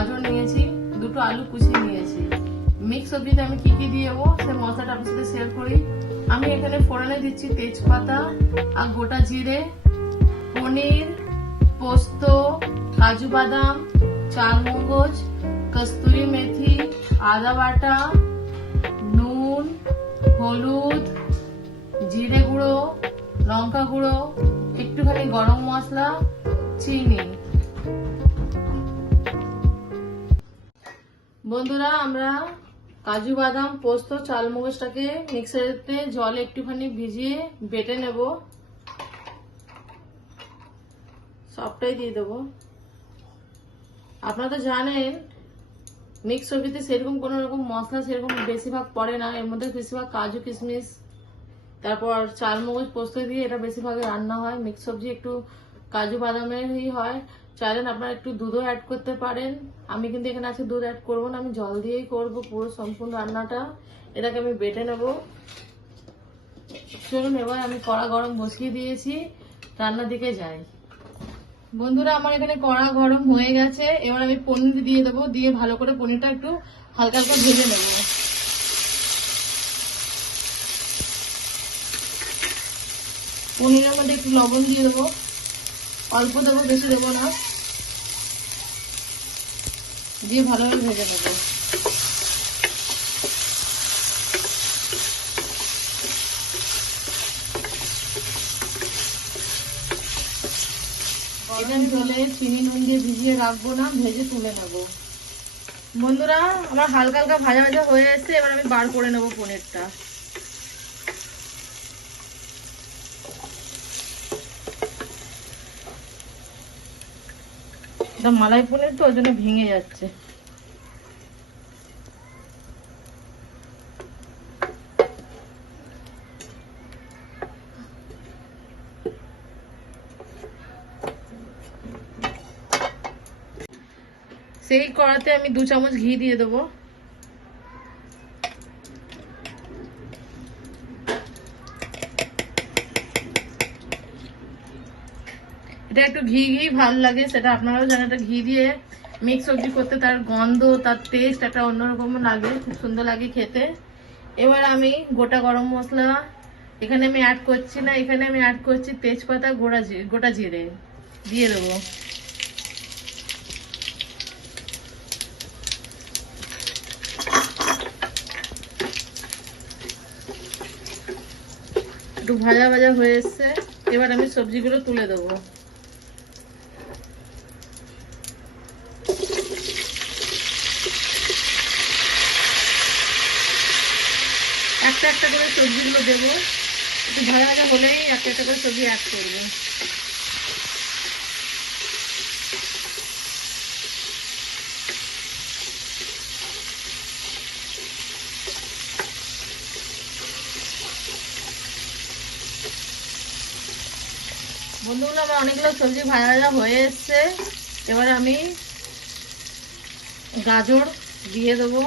গাজর নিয়েছি, দুটো আলু কুচি নিয়েছি। মিক্স সবজিতে আমি কি কি দিয়ে দেবো সে মশলাটা আপনার সাথে শেয়ার করি। আমি এখানে ফোড়নে দিচ্ছি তেজপাতা আর গোটা জিরে, পনির, পোস্ত, কাজু বাদাম, চালমগজ, কস্তুরি মেথি, আদা বাটা, নুন, হলুদ, জিরে গুঁড়ো, লঙ্কা গুঁড়ো, একটুখানি গরম মশলা, চিনি। বন্ধুরা, আমরা কাজু বাদাম, পোস্ত, চালমগজটাকে মিক্সারেতে জলে একটুখানি ভিজিয়ে বেটে নেব। সবটাই দিয়ে দেবো। আপনারা তো জানেন মিক্স সবজিতে সেরকম কোনো রকম মশলা সেরকম বেশিরভাগ পড়ে না, এর মধ্যে বেশিরভাগ কাজু কিশমিশ তারপর চালমগজ পোস্ত দিয়ে এটা বেশিরভাগ রান্না হয়। মিক্স সবজি একটু কাজু বাদামেরই হয়। চাইলেন আপনারা একটু দুধও অ্যাড করতে পারেন। আমি কিন্তু এখানে আছে দুধ অ্যাড করবো না, আমি জল দিয়েই করবো পুরো সম্পূর্ণ রান্নাটা। এটাকে আমি বেটে নেব। চলুন এবার আমি কড়া গরম বসিয়ে দিয়েছি, রান্নার দিকে যাই। বন্ধুরা, আমার এখানে কড়া গরম হয়ে গেছে। এবার আমি পনির দিয়ে দেবো, দিয়ে ভালো করে পনিরটা একটু হালকা হালকা ভেজে নেব। পনিরের মধ্যে একটু লবণ দিয়ে দেবো, অল্প দেবো, বেশি দেবো না, দিয়ে ভালোভাবে ভেজে নেবো। এটা জলে চিনি নুন দিয়ে ভিজিয়ে রাখবো না, ভেজে তুলে নেবো। বন্ধুরা, আমার হালকা হালকা ভাজা ভাজা হয়ে এসেছে। এবার আমি বার করে নেবো পনিরটা। এটা মালাই পনির তো ওই জন্য ভেঙে যাচ্ছে। সেই কড়াতে আমি 2 চামচ ঘি দিয়ে দেবো। এটা একটু ঘি ঘি ভালো লাগে, সেটা আপনারাও জানেন। এটা ঘি দিয়ে মিক্স সবজি করতে তার গন্ধ, তার টেস্ট একটা অন্যরকম লাগে, খুব সুন্দর লাগে খেতে। এবার আমি গোটা গরম মশলা এখানে আমি অ্যাড করছি না, এখানে আমি অ্যাড করছি তেজপাতা, গোটা জিরে দিয়ে দেবো। একটু ভাজা ভাজা হয়ে এসছে। এবার আমি সবজিগুলো তুলে দেবো। একটা একটা করে সবজিগুলো দেবো। একটু ভাজা ভাজা হলেই একটা একটা করে সবজি অ্যাড করবো। বন্ধুগুলো, আমার অনেকগুলো সবজি ভাজা ভাজা হয়ে এসছে। এবার আমি গাজর দিয়ে দেবো,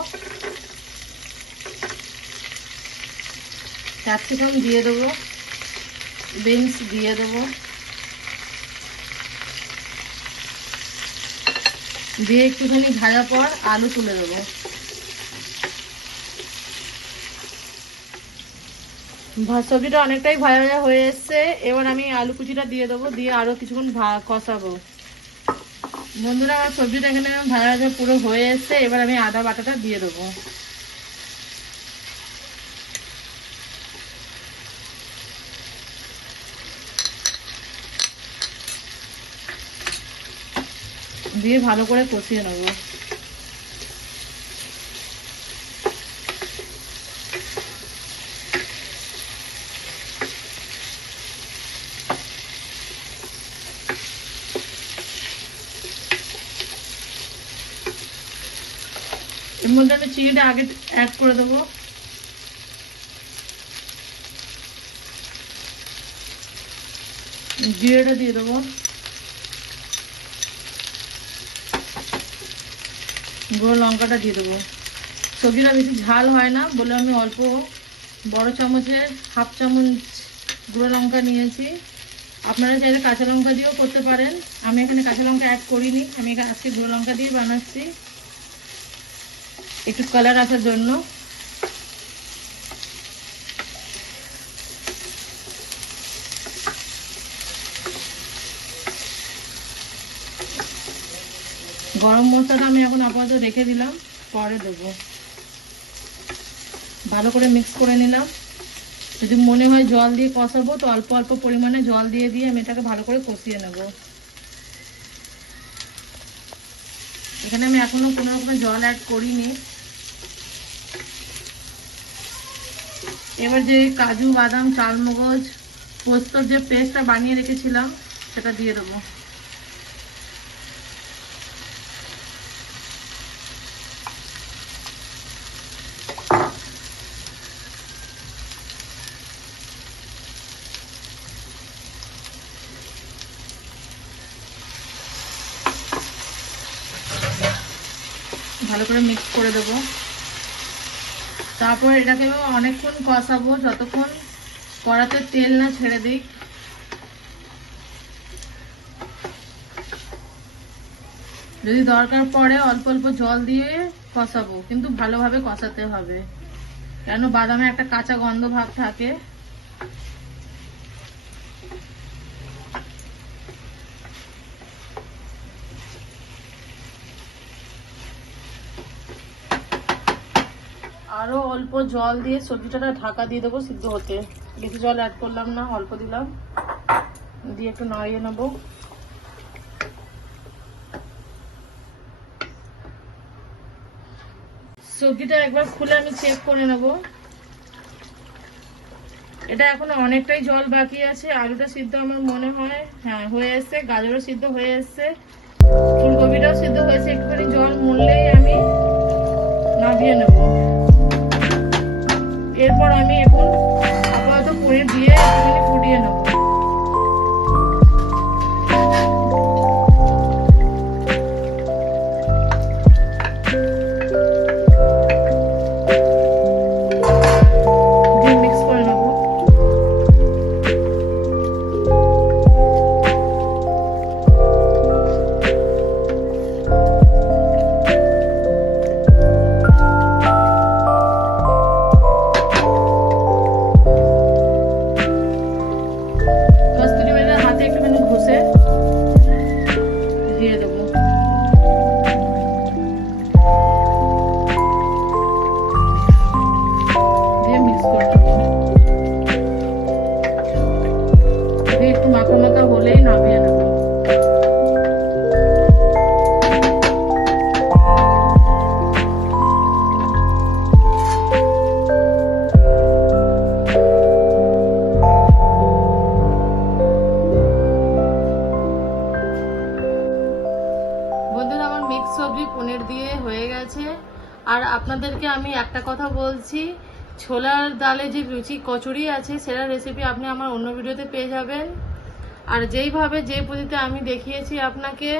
ক্যাপসিকাম দিয়ে দেবো, বিনস দিয়ে দেবো, দিয়ে একটুখানি ভাজা পর আলু তুলে দেবো। সবজিটা অনেকটাই ভাজা ভাজা হয়ে এসছে। এবার আমি আলু কুচিটা দিয়ে দেবো, দিয়ে আরো কিছুক্ষণ কষাবো। বন্ধুরা, আমার সবজিটা এখানে ভাজা ভাজা পুরো হয়ে এসছে। এবার আমি আদা বাটাটা দিয়ে দেবো। দিয়ে ভালো করে কষিয়ে নেবো। এর মধ্যে আমি চিনিটা আগে অ্যাড করে দেবো। জিরেটা দিয়ে দেবো, গুঁড়ো লঙ্কাটা দিয়ে দেবো। সবজিটা বেশি ঝাল হয় না বলে আমি অল্প বড় চামচের 1/2 চামচ গুঁড়ো লঙ্কা নিয়েছি, আপনারা চাইলে কাঁচা লঙ্কা দিয়েও করতে পারেন। আমি এখানে কাঁচা লঙ্কা অ্যাড করিনি, আমি এখানে আজকে গুঁড়ো লঙ্কা দিয়ে বানাচ্ছি একটু কালার আসার জন্য। গরম মশলাটা আমি এখন আপাতত রেখে দিলাম, পরে দেবো। ভালো করে মিক্স করে নিলাম। যদি মনে হয় জল দিয়ে কষাবো তো অল্প অল্প পরিমাণে জল দিয়ে আমি এটাকে ভালো করে কষিয়ে নেব। এখানে আমি এখনো কোনো রকম জল অ্যাড করিনি। এবার যে কাজু বাদাম চালমগজ পোস্তর যে পেস্টটা বানিয়ে রেখেছিলাম সেটা দিয়ে দেবো। ভালো করে মিক্স করে দেবো। তারপর এটাকে অনেকক্ষণ কষাবো, যতক্ষণ কড়াতে তেল না ছেড়ে দিই। যদি দরকার পড়ে অল্প অল্প জল দিয়ে কষাবো, কিন্তু ভালোভাবে কষাতে হবে, কেন বাদামে একটা কাঁচা গন্ধ ভাব থাকে। আরো অল্প জল দিয়ে সবজিটা ঢাকা দিয়ে দেবো সিদ্ধ হতে। বেশি জল অ্যাড করলাম না, অল্প দিলাম, দিয়ে একটু নাড়িয়ে নেবো। সবজিটা একবার খুলে আমি চেক করে নেব। এটা এখনো অনেকটাই জল বাকি আছে। আলুটা সিদ্ধ আমার মনে হয় হ্যাঁ হয়ে এসছে, গাজরও সিদ্ধ হয়ে এসছে, ফুলকপিটাও সিদ্ধ হয়েছে। একটুখানি জল মরলেই আমি নামিয়ে নেব। এরপর আমি এখন আপাতত পনির দিয়ে একটুখানি ফুটিয়ে নেব। একটু মাখা মাখা হলেই নামিয়ে নেব। বন্ধুরা, আমার মিক্স সবজি পনির দিয়ে হয়ে গেছে। আর আপনাদেরকে আমি একটা কথা বলছি, ছোলার ডালে যে লুচি কচুরি আছে সেটার রেসিপি আপনি আমার অন্য ভিডিওতে পেয়ে যাবেন। আর যেইভাবে যে পদ্ধতিতে আমি দেখিয়েছি আপনাকে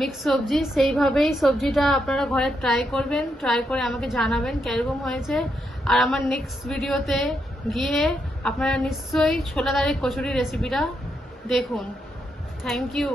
মিক্স সবজি, সেইভাবেই সবজিটা আপনারা ঘরে ট্রাই করবেন, ট্রাই করে আমাকে জানাবেন কিরকম হয়েছে। আর আমার নেক্সট ভিডিওতে গিয়ে আপনারা নিশ্চয়ই ছোলা ডালের কচুরি রেসিপিটা দেখুন। Thank you.